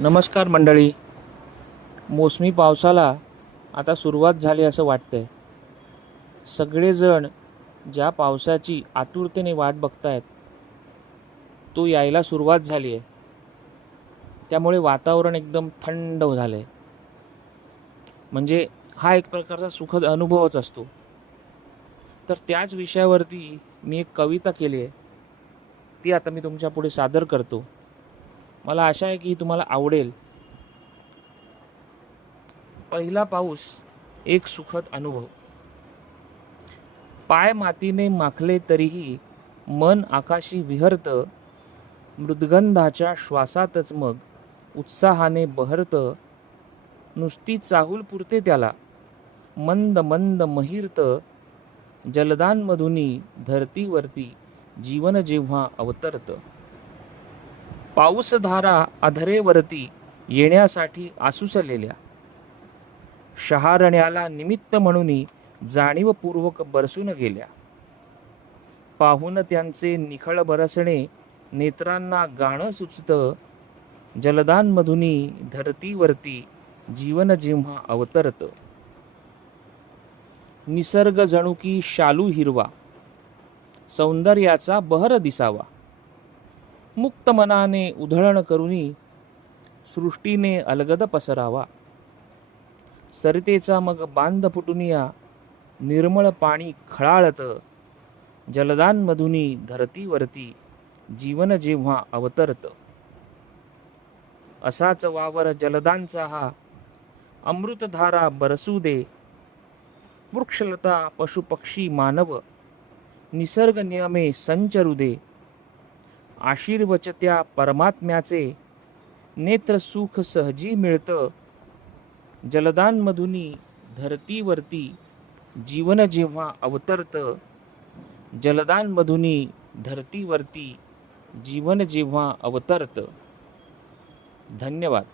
नमस्कार मंडळी. मोसमी पावसाला आता सुरुवात झाली असं वाटतंय. सगळेजण ज्या पावसाची आतुरतेने वाट बघतायत तो यायला सुरुवात झाली आहे. त्यामुळे वातावरण एकदम थंड झालं आहे. म्हणजे हा एक प्रकारचा सुखद अनुभवच असतो. तर त्याच विषयावरती मी एक कविता केली आहे. ती आता मी तुमच्या पुढे सादर करतो. मला आशा आहे की तुम्हाला आवडेल. पहिला पाऊस, एक सुखद अनुभव. पाय मातीने माखले तरीही मन आकाशी विहरतं. मृदगंधाच्या श्वासातच मग उत्साहाने बहरतं. नुसती चाहूल पुरते त्याला मंद मंद महिरतं. जलदांमधुनी धरतीवरती जीवन जेव्हा अवतरतं. पाऊसधारा अधरेवरती येण्यासाठी आसुसलेल्या शहारण्याला निमित्त म्हणून जाणीवपूर्वक बरसून गेल्या. पाहून त्यांचे निखळ बरसणे नेत्रांना गाणं सुचतं. जलदांमधुनी धरतीवरती जीवन जेव्हा अवतरतं. निसर्ग जणू की शालू हिरवा, सौंदर्याचा बहर दिसावा. मुक्त मनाने उधळण करुनी सृष्टीने अलगद पसरावा. सरितेचा मग बांध फुटुनिया निर्मळ पाणी खळाळतं. जलदांमधुनी धरतीवरती जीवन जेव्हा अवतरतं. असाच वावर जलदांचा हा अमृतधारा बरसू दे. वृक्षलता पशुपक्षी मानव निसर्ग नियमे संचरू दे. आशीर्वचत्या परमात्म्याचे नेत्र सुख सहजी मिळतं. जलदांमधुनी धरतीवरती जीवन जेव्हा अवतरतं. जलदांमधुनी धरतीवरती जीवन जेव्हा अवतरतं. धन्यवाद.